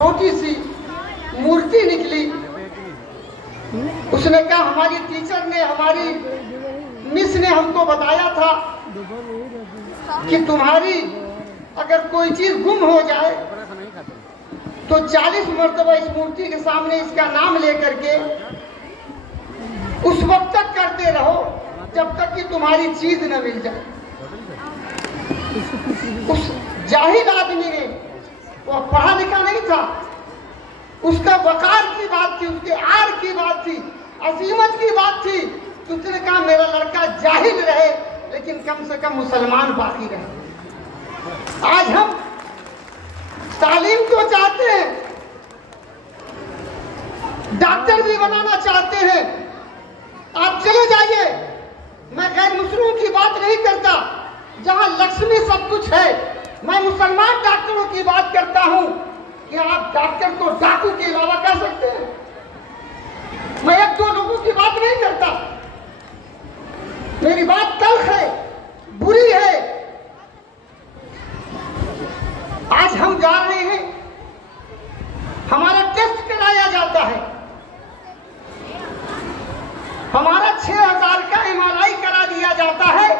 छोटी सी मूर्ति निकली। उसने कहा हमारी टीचर ने, हमारी मिस ने हमको बताया था कि तुम्हारी अगर कोई चीज गुम हो जाए तो 40 मरतबा इस मूर्ति के सामने इसका नाम लेकर के उस वक्त तक करते रहो जब तक कि तुम्हारी चीज न मिल जाए। उस जाहिल आदमी ने, वो पढ़ा लिखा नहीं था, उसका वकार की बात थी, उसके आर की बात थी, अजीमत की बात थी। तो उसने कहा मेरा लड़का जाहिल रहे लेकिन कम से कम मुसलमान बाकी रहे। आज हम तालीम को चाहते हैं, डॉक्टर भी बनाना चाहते हैं। आप चले जाइए, मैं गैर मुस्लिमों की बात नहीं करता, जहां लक्ष्मी सब कुछ है। मैं मुसलमान डॉक्टरों की बात करता हूं कि आप डॉक्टर को डाकू के अलावा कह सकते हैं। मैं एक दो लोगों की बात नहीं करता, मेरी बात तल्ख है, बुरी है। आज हम जा रहे हैं, हमारा टेस्ट कराया जाता है, हमारा 6000 का MRI करा दिया जाता है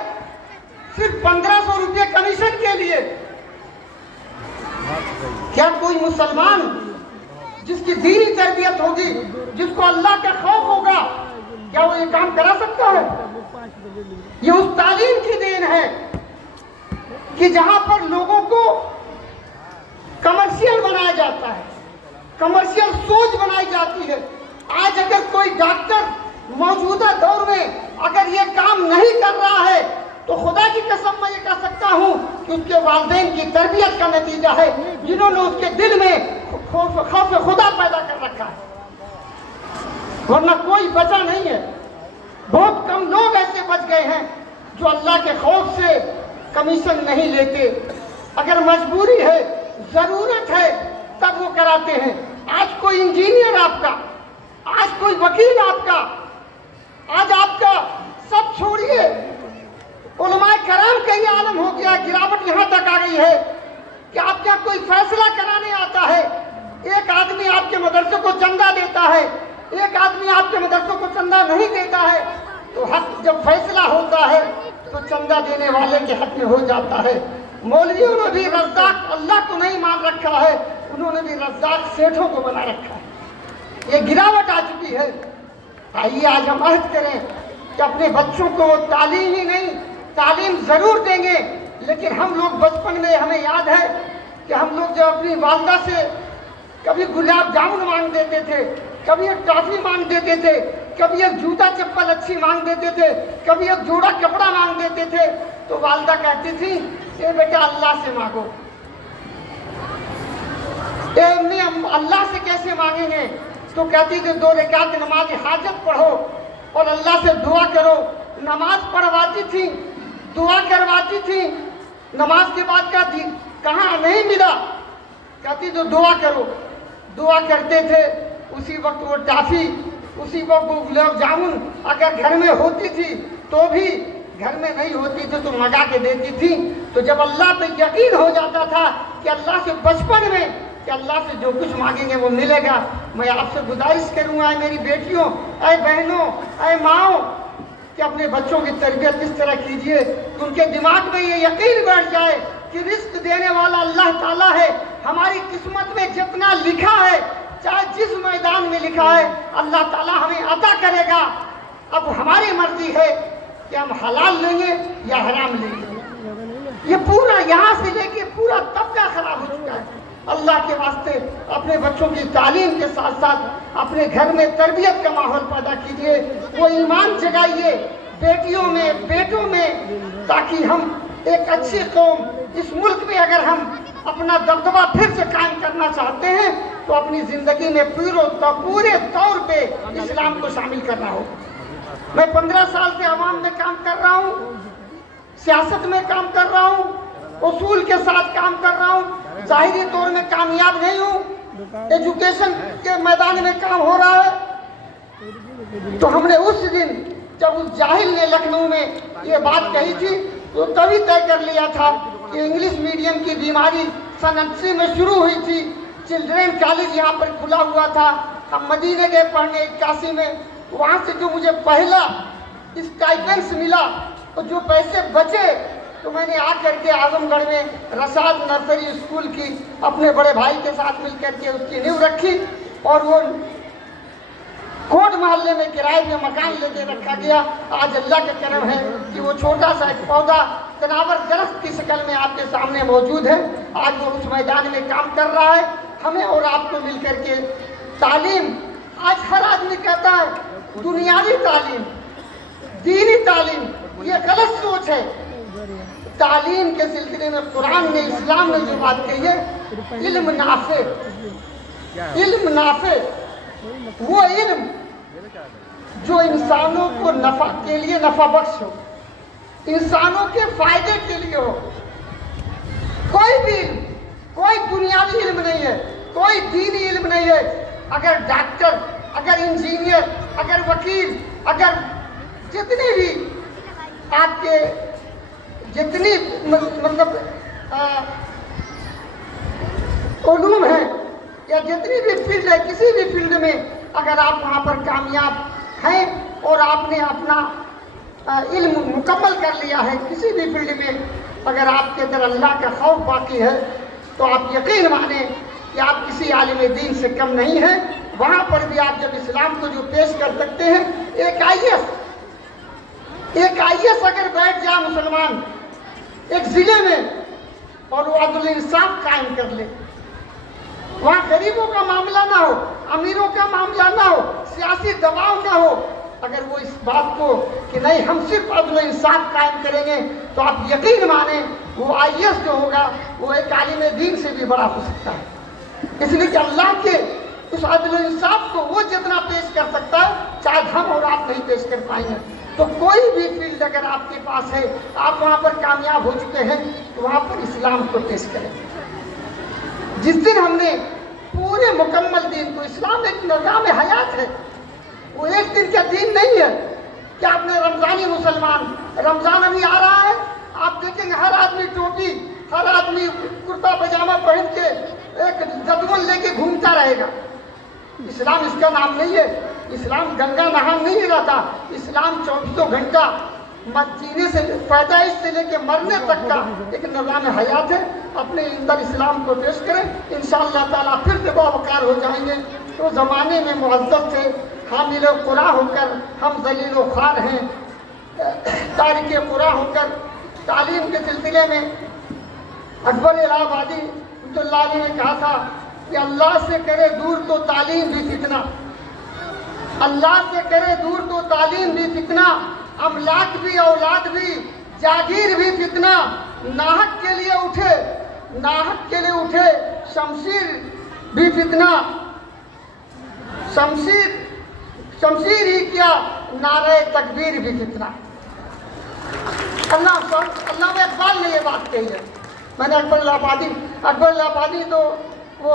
सिर्फ 1500 रुपये कमीशन के लिए। क्या कोई मुसलमान जिसकी दीनी तरबियत होगी, जिसको अल्लाह का खौफ होगा, क्या वो ये काम करा सकता है? ये उस तालीम की देन है कि जहां पर लोगों को कमर्शियल बनाया जाता है, कमर्शियल सोच बनाई जाती है। आज अगर कोई डॉक्टर मौजूदा दौर में अगर ये काम नहीं कर रहा है तो खुदा की कसम मैं ये कह सकता हूं कि उसके वालिदैन की तरबियत का नतीजा है, जिन्होंने उसके दिल में खौफ खुदा पैदा कर रखा है, वरना कोई बचा नहीं है। बहुत कम लोग ऐसे बच गए हैं जो अल्लाह के खौफ से कमीशन नहीं लेते। अगर मजबूरी है, जरूरत है, तब वो कराते हैं। आज कोई इंजीनियर आपका, आज कोई वकील आपका, आज आपका सब छोड़िए, उलमाए कराम का ये आलम हो गया, गिरावट यहां तक आ गई है कि आपके यहाँ कोई फैसला कराने आता है, एक आदमी आपके मदरसे को चंदा देता है, एक आदमी आपके मदरसे को चंदा नहीं देता है, तो हक जब फैसला होता है तो चंदा देने वाले के हक में हो जाता है। मौलवियों ने भी रज़्ज़ाक़ अल्लाह को नहीं मान रखा है, उन्होंने भी रज़्ज़ाक़ सेठों को बना रखा है। ये गिरावट आ चुकी है। आइए आज हम अहद करें कि अपने बच्चों को तालीम ही नहीं, तालीम जरूर देंगे, लेकिन हम लोग बचपन में, हमें याद है कि हम लोग जब अपनी वालदा से कभी गुलाब जामुन मांग देते थे, कभी एक टॉफी मांग देते थे, कभी एक जूता चप्पल अच्छी मांग देते थे, कभी एक जोड़ा कपड़ा मांग देते थे, तो वालदा कहती थी ए बेटा अल्लाह से मांगो। ए अम्मी अल्लाह से कैसे मांगेंगे? तो कहती थी 2 रकात नमाज हाजत पढ़ो और अल्लाह से दुआ करो। नमाज पढ़वाती थी, दुआ करवाती थी, नमाज के बाद कहती कहाँ नहीं मिला, कहती तो दुआ करो। दुआ करते थे, उसी वक्त वो टॉफी, उसी वक्त वो गुलाब जामुन अगर घर में होती थी तो भी, घर में नहीं होती थी तो मंगा के देती थी। तो जब अल्लाह पे यकीन हो जाता था कि अल्लाह से बचपन में कि अल्लाह से जो कुछ मांगेंगे वो मिलेगा, मैं आपसे गुजारिश करूँगा मेरी बेटियों, ऐ बहनों, ऐ माओ, कि अपने बच्चों की तरबियत इस तरह कीजिए कि उनके दिमाग में ये यकीन बैठ जाए कि रिस्क देने वाला अल्लाह ताला है। हमारी किस्मत में जितना लिखा है, चाहे जिस मैदान में लिखा है, अल्लाह ताला हमें अता करेगा। अब हमारी मर्जी है कि हम हलाल लेंगे या हराम लेंगे। ये पूरा यहाँ से लेके पूरा तबका खराब हो चुका है। अल्लाह के वास्ते अपने बच्चों की तालीम के साथ साथ अपने घर में तरबियत का माहौल पैदा कीजिए, वो ईमान जगाइए बेटियों में, बेटों में, ताकि हम एक अच्छी कौम इस मुल्क में, अगर हम अपना दबदबा फिर से कायम करना चाहते हैं तो अपनी ज़िंदगी में पूरे तौर पे इस्लाम को शामिल करना होगा। मैं 15 साल से अवाम में काम कर रहा हूँ, सियासत में काम कर रहा हूँ, उसूल के साथ काम कर रहा हूँ। ज़ाहिरी तौर में कामयाब नहीं हूँ, एजुकेशन के मैदान में काम हो रहा है। तो हमने उस दिन जब उस जाहिल ने लखनऊ में ये बात कही थी तो तभी तय कर लिया था कि इंग्लिश मीडियम की बीमारी सन 80 में शुरू हुई थी, चिल्ड्रेन कॉलेज यहाँ पर खुला हुआ था। हम मदीने गए पढ़ने 81 में, वहाँ से जो मुझे पहला स्टाइपेंड्स मिला और जो पैसे बचे तो मैंने आकर के आजमगढ़ में रसाद नर्सरी स्कूल की अपने बड़े भाई के साथ मिलकर के उसकी नींव रखी और वो कोट मोहल्ले में किराए में मकान लेके रखा गया। आज अल्लाह का करम है कि वो छोटा सा एक पौधा तनावर दरख्त की शक्ल में आपके सामने मौजूद है। आज वो उस मैदान में काम कर रहा है। हमें और आपको मिलकर के तालीम, आज हर आदमी कहता है दुनियावी तालीम, दीनी तालीम, ये गलत सोच है। तालीम के सिलसिले में कुरान ने, इस्लाम ने जो बात कही है, इल्म नाफे, इल्म नाफे, वो इल्म जो इंसानों को नफा के लिए नफा बख्श हो, इंसानों के फायदे के लिए हो। कोई भी इल्म, कोई दुनियावी इल्म नहीं है, कोई दीनी इल्म नहीं है। अगर डॉक्टर, अगर इंजीनियर, अगर वकील, अगर जितने भी आपके जितनी मतलब उलूम है या जितनी भी फील्ड है, किसी भी फील्ड में अगर आप वहाँ पर कामयाब हैं और आपने अपना इल्म मुकम्मल कर लिया है, किसी भी फील्ड में अगर आपके अंदर अल्लाह का खौफ बाकी है तो आप यकीन माने कि आप किसी आलिम दीन से कम नहीं हैं। वहाँ पर भी आप जब इस्लाम को जो पेश कर सकते हैं, एक आईएएस अगर बैठ जाए मुसलमान एक ज़िले में और वो अदल इंसाफ कायम कर ले, वहाँ गरीबों का मामला ना हो, अमीरों का मामला ना हो, सियासी दबाव ना हो, अगर वो इस बात को कि नहीं हम सिर्फ अदल इंसाफ कायम करेंगे, तो आप यकीन माने वो आईएएस जो होगा वो एक आलिम दीन से भी बड़ा हो सकता है। इसलिए कि अल्लाह के उस अदल इंसाफ को वो जितना पेश कर सकता है, शायद हम और आप नहीं पेश कर पाएंगे। तो कोई भी फील्ड अगर आपके पास है, आप वहाँ पर कामयाब हो चुके हैं, तो वहाँ पर इस्लाम को पेश करें। जिस दिन हमने पूरे मुकम्मल दीन को, इस्लाम एक निज़ाम हयात है, वो एक दिन का दीन नहीं है कि आपने रमज़ानी मुसलमान, रमज़ान अभी आ रहा है, आप देखेंगे हर आदमी टोपी, हर आदमी कुर्ता पजामा पहन के एक जदवल लेके घूमता रहेगा। इस्लाम इसका नाम नहीं है। इस्लाम गंगा नहान नहीं रहता। इस्लाम 24 घंटा जीने से, पैदाइश से लेके मरने तक का एक निज़ाम हयात है। अपने अंदर इस्लाम को पेश करें, इंशाअल्लाह ताला फिर से बावकार हो जाएंगे। तो ज़माने में मुअज़्ज़ज़ थे, हामिल क़ुरा होकर हम ज़लील व ख़ार हैं, तारिक क़ुरा होकर तालीम के सिलसिले में अकबर इलाहाबादी ने कहा था कि अल्लाह से करे दूर तो तालीम भी फितना, अल्लाह से करे दूर तो तालीम भी फितना, अमलाक भी औलाद भी जागीर भी फितना, नाहक के लिए उठे, नाहक के लिए उठे शमशीर भी फितना, शमशीर ही क्या नारे तकबीर भी फितना। अल्लाह में इकबाल ने ये बात कही है। मैंने अकबर इलाहाबादी तो वो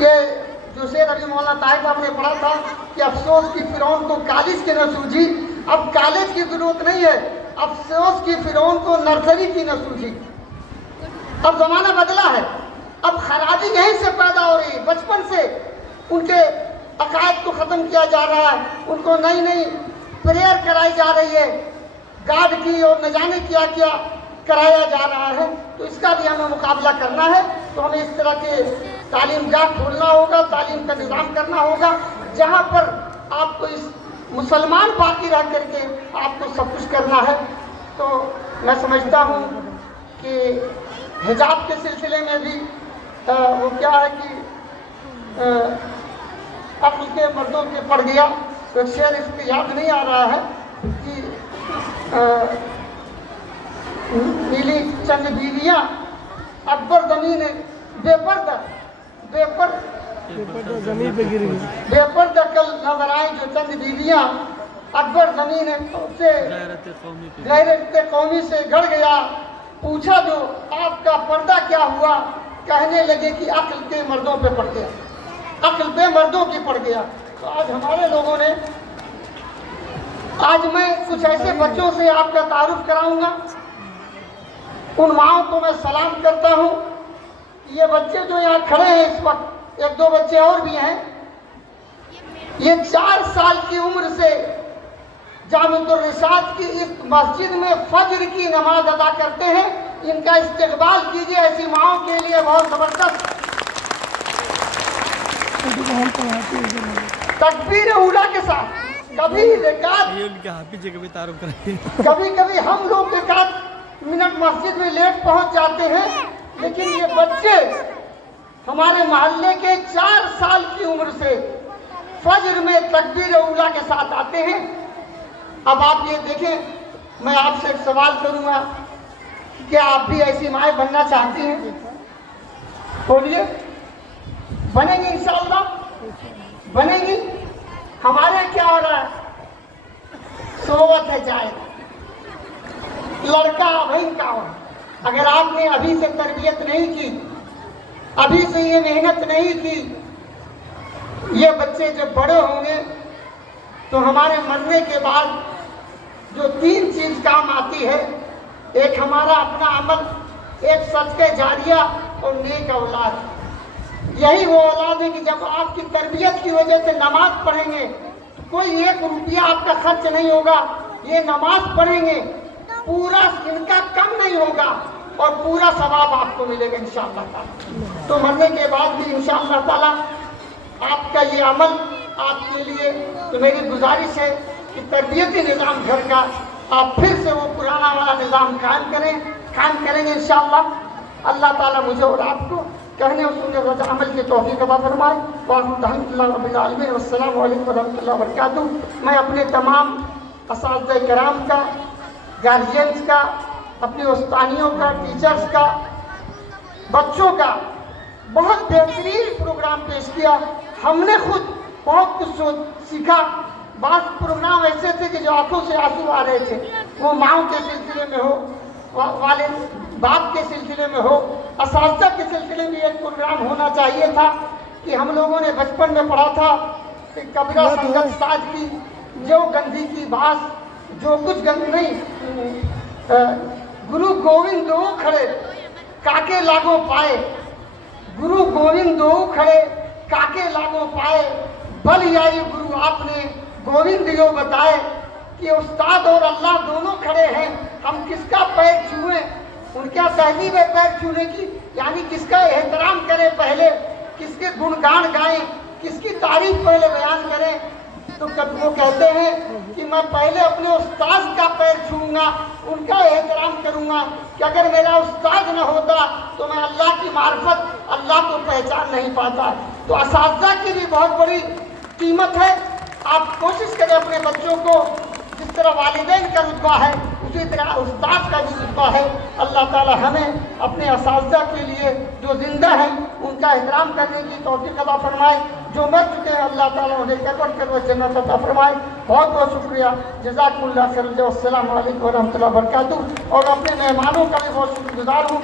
ये जो शेर अभी मौलाना ताहिर साहब ने पढ़ा था कि अफसोस की फिरौन को कॉलेज की न सूझी, अब कॉलेज की जरूरत नहीं है, अफसोस की फिरौन को नर्सरी की न सूझी। अब ज़माना बदला है, अब खराबी यहीं से पैदा हो रही है, बचपन से उनके अकायद को ख़त्म किया जा रहा है, उनको नई नई प्रेयर कराई जा रही है, गार्ड की और न जाने क्या क्या कराया जा रहा है। तो इसका भी हमें मुकाबला करना है। तो हमें इस तरह के तालीम गाह खोलना होगा, तालीम का निज़ाम करना होगा, जहाँ पर आपको इस मुसलमान बाकी रह करके आपको सब कुछ करना है। तो मैं समझता हूँ कि हिजाब के सिलसिले में भी वो क्या है कि अक्ल के मर्दों के पड़ गया, तो शेर इसको याद नहीं आ रहा है कि नीली चंद बीवियाँ अकबर ज़मीन ज़मीन पे गिर गई, बेपर्दा कल नजर आई जो चंद बीवियाँ, अकबर ज़मीन से गैरत कौमी से गड़ गया, पूछा जो आपका पर्दा क्या हुआ, कहने लगे कि अक्ल के मर्दों पे पड़ गया, अक्ल पे मर्दों की पड़ गया। तो आज हमारे लोगों ने, आज मैं कुछ ऐसे बच्चों से आपका तारुफ कराऊंगा। उन माओं को मैं सलाम करता हूँ یہ بچے جو یہاں کھڑے ہیں اس وقت، ایک دو بچے اور بھی ہیں، یہ 4 سال کی عمر سے جامعۃ الرشاد کی اس مسجد میں فجر کی نماز ادا کرتے ہیں. ان کا استقبال کیجیے ایسی ماؤں کے لیے بہت زبردست. تکبیر اولا کے ساتھ کبھی کبھی ہم لوگ ایک آدھ منٹ مسجد میں لیٹ پہنچ جاتے ہیں، لیکن یہ بچے ہمارے محلے کے 4 سال کی عمر سے فجر میں تکبیر اولا کے ساتھ آتے ہیں. اب آپ یہ دیکھیں، میں آپ سے ایک سوال کروں گا، کیا آپ بھی ایسی مائیں بننا چاہتی ہیں؟ بولیے، بنیں گی انشاءاللہ؟ بنیں گی؟ ہمارے کیا ہو رہا ہے؟ صحبت ہے جائے لڑکا بھائی کا ہو. اگر آپ نے ابھی سے تربیت نہیں کی، ابھی سے یہ محنت نہیں کی، یہ بچے جب بڑے ہوں گے تو ہمارے مرنے کے بعد جو 3 چیز کام آتی ہے، ایک ہمارا اپنا عمل، ایک صدقہ جاریہ اور نیک اولاد. یہی وہ اولاد ہے کہ جب آپ کی تربیت کی وجہ سے نماز پڑھیں گے تو کوئی 1 روپیہ آپ کا خرچ نہیں ہوگا. یہ نماز پڑھیں گے پورا ان کا کم نہیں ہوگا اور پورا ثواب آپ کو ملے گا انشاءاللہ تعالی. تو مرنے کے بعد بھی انشاءاللہ تعالی آپ کا یہ عمل آپ کے لیے. تو میری گزارش ہے کہ تربیتی نظام گھر کا آپ پھر سے وہ پرانا والا نظام قائم کریں گے انشاءاللہ. اللہ تعالیٰ مجھے اور آپ کو کہنے اور سننے اور عمل کی توفیق عطا فرمائے. الحمدللہ رب العالمین والسلام علیکم ورحمۃ اللہ وبرکاتہ. میں اپنے تمام اساتذہ کرام کا، گارجینز کا، اپنے استانیوں کا، ٹیچرز کا، بچوں کا بہت بہترین پروگرام پیش کیا. ہم نے خود بہت کچھ سیکھا. بعض پروگرام ایسے تھے کہ جو آنکھوں سے آنسو آ رہے تھے، وہ ماؤں کے سلسلے میں ہو، والد باپ کے سلسلے میں ہو، اساتذہ کے سلسلے میں ایک پروگرام ہونا چاہیے تھا. کہ ہم لوگوں نے بچپن میں پڑھا تھا کہ کبیرہ سنگت ساز کی جو گندھی کی باس، جو کچھ گند نہیں، گرو گووند دو کھڑے کاکے لاگو پائے، گرو گووند دو کھڑے کاکے لاگو پائے، بل آئی گرو آپ نے گووند یو بتائے. کہ استاد اور اللہ دونوں کھڑے ہیں، ہم کس کا پیر چھوئیں؟ ان کیا تہذیب ہے پیر چھونے کی؟ یعنی کس کا احترام کریں پہلے، کس کے گنگان گائیں، کس کی تعریف پہلے بیان کریں. تو وہ کہتے ہیں کہ میں پہلے اپنے استاد کا پیر چھوؤں گا، ان کا احترام کروں گا، کہ اگر میرا استاد نہ ہوتا تو میں اللہ کی معرفت، اللہ کو پہچان نہیں پاتا. تو اساتذہ کی بھی بہت بڑی قیمت ہے. آپ کوشش کریں اپنے بچوں کو، جس طرح والدین کا رتبہ ہے اسی طرح استاد کا بھی رتبہ ہے. اللہ تعالی ہمیں اپنے اساتذہ کے لیے جو زندہ ہیں ان کا احترام کرنے کی توفیق عطا فرمائے. جو مر چکے ہیں اللہ تعالیٰ انہیں قبر کر جنت عطا فرمائے. بہت بہت شکریہ. جزاکم اللہ خیر. السلام علیکم ورحمۃ اللہ وبرکاتہ. اور اپنے مہمانوں کا بھی بہت شکر گزار ہوں.